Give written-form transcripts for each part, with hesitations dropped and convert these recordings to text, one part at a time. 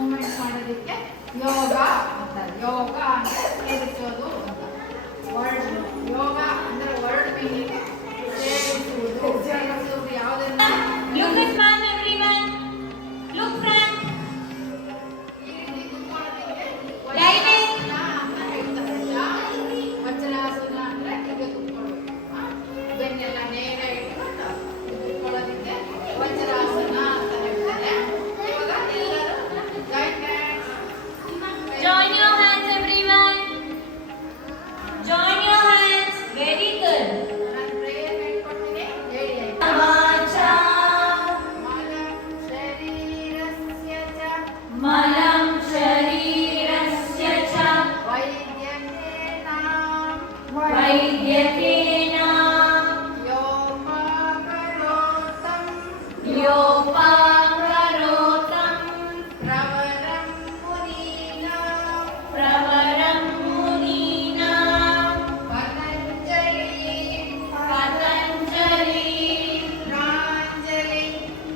Moment ಮಾಡೋದಕ್ಕೆ ಯೋಗ ಅಂತಾರೆ. ಯೋಗ ಅಂದರೆ ಸೇರಿಸೋದು ಅಂತ. ವರ್ಡ್ ಯೋಗ ಅಂದರೆ ವರ್ಡ್ ಮೀನಿಂಗ್ ಸೇರಿಸುವುದು ಯಾವುದನ್ನ ವಜ್ರಾಸನ ಅಂದರೆ ಹೀಗೆ ಕುತ್ಕೊಳ್ಳೋದು. ಬೆನ್ನೆಲ್ಲ ನೇರ ಇಟ್ಕೊಂಡು ಕುತ್ಕೊಳ್ಳೋದಕ್ಕೆ ವಜ್ರಾಸನ ಅಂತ ಹೇಳ್ತಾರೆ. ಇವಾಗ ಎಲ್ಲರೂ join your hands everyone. Join your hands. Very good. ನಾನು ಪ್ರೇಯರ್ ಹೇಳ್ಕೊಡ್ತೀನಿ, ಹೇಳಿ ಆಯ್ತಾ? मलं शरीरस्य च वैद्यकेन योपाकरोतं प्रवरं मुनीनां Patanjali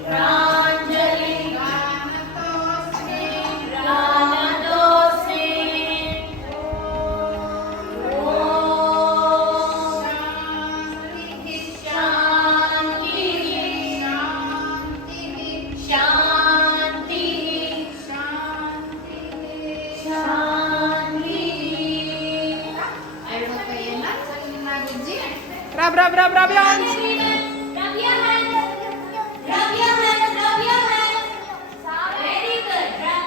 प्राञ्जलि गानतोऽस्मि Rub your hands. Rub your hands. Very good. Rub.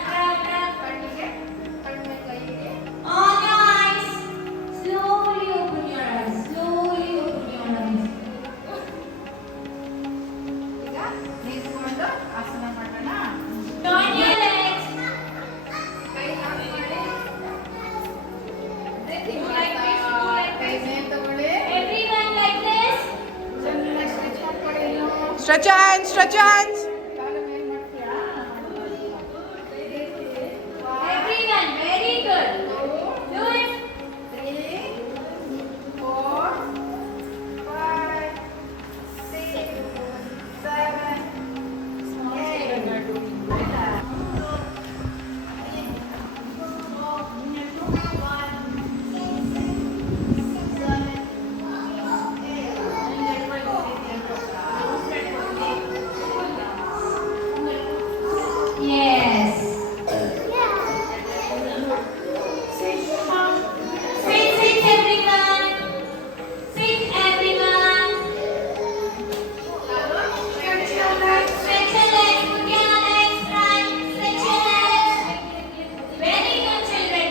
On your eyes. Slowly open your eyes. ಈಗ ನಿಂತ್ಕೊಂಡು ಆಸನ ಮಾಡೋಣ. Join your legs. ಕೈ ಹಾಕಿ ಮಾಡಿ. Do like this. ಕೈ ಮೇಲೆ ತಗೊಳ್ಳಿ. Everyone like this. ಚೆನ್ನಾಗಿ ಸ್ಟ್ರೆಚ್ ಮಾಡ್ಕೊಳ್ಳಿ. ಇನ್ನು Stretch your hands, stretch your hands. ಕಾಲ ಮೇಲೆ ಮಾಡ್ತೀಯಾ? Everyone, very good. Do it. 3, 4, 5, 6, 7, 8. Yes. Sit everyone. Sit everyone. Stretch your legs. Put your legs right. Stretch your legs. Very good, children.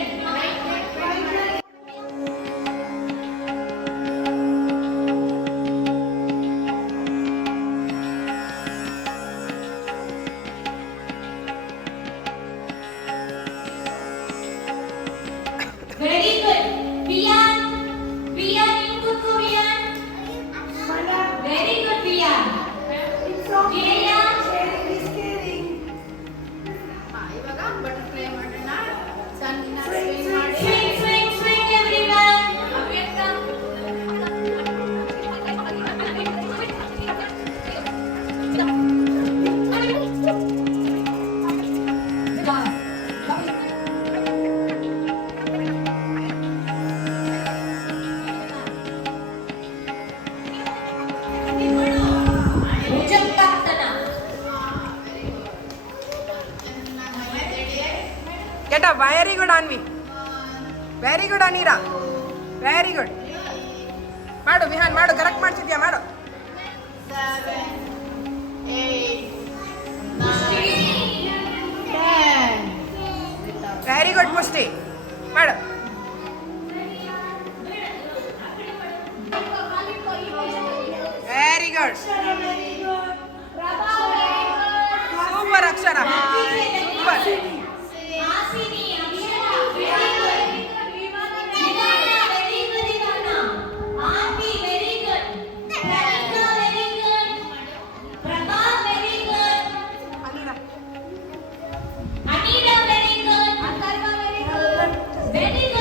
Very good. Bian, into Korean. Very good, Bian. Jaya. ಇವಾಗ butterfly ಮಾಡೋಣ. ಸಣ್ಣ swing ಮಾಡಿ. Swing, everyone. Get up. Very good, Anvi. Very good, Anira. Very good. ಮಾಡು ವಿಹಾನ್ ಮಾಡು, correct ಮಾಡ್ತಿದ್ಯಾ ಮಾಡು. 7, 8, 9, 10. Very good ಪುಷ್ಟಿ ಮಾಡು. Very good. Super Akshara. Super. Anita, very good. Very good.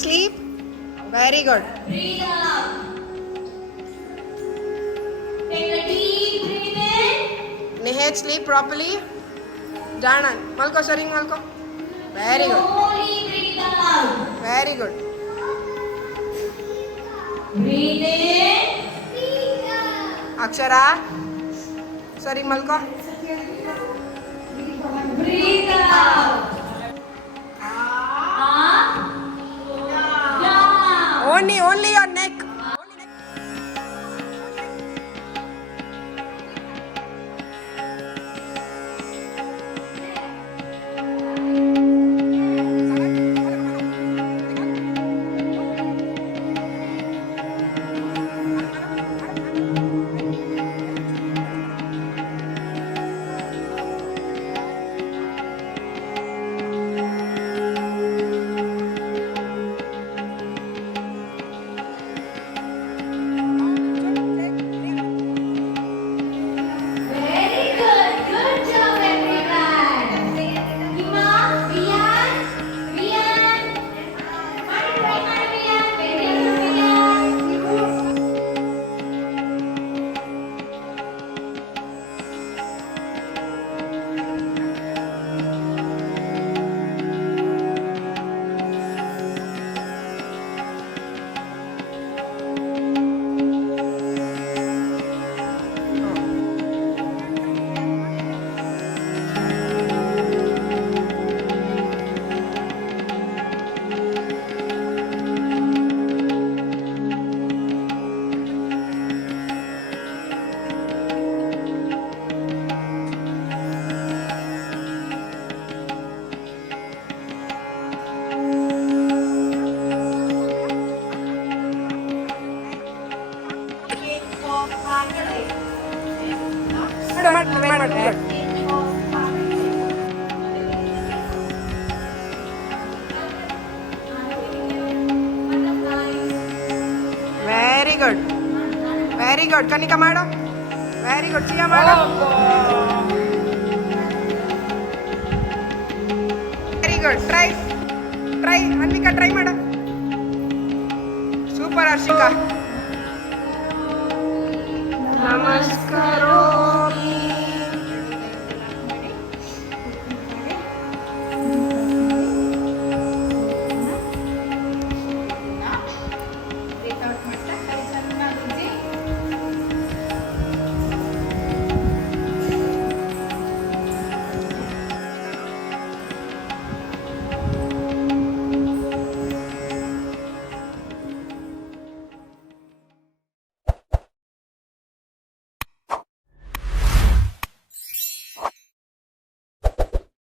sleep. Very good. Breathe out. Take a deep breath in. Nihet, sleep properly. Janan, malko, saring malko. Very good. Slowly breathe out. Very good. Breathe in. Akshara, saring malko. Breathe out. Up. Down. Only your neck. Very good. Good job, everyone. Hima, Riyan, Riyan. Try hard, Riyan. Very good, Riyan. Very good. Very good. Kanika mado. Very good. Chia mado. Very good. Try. Anvika, try mado. Super, Arshika. Namaskaro.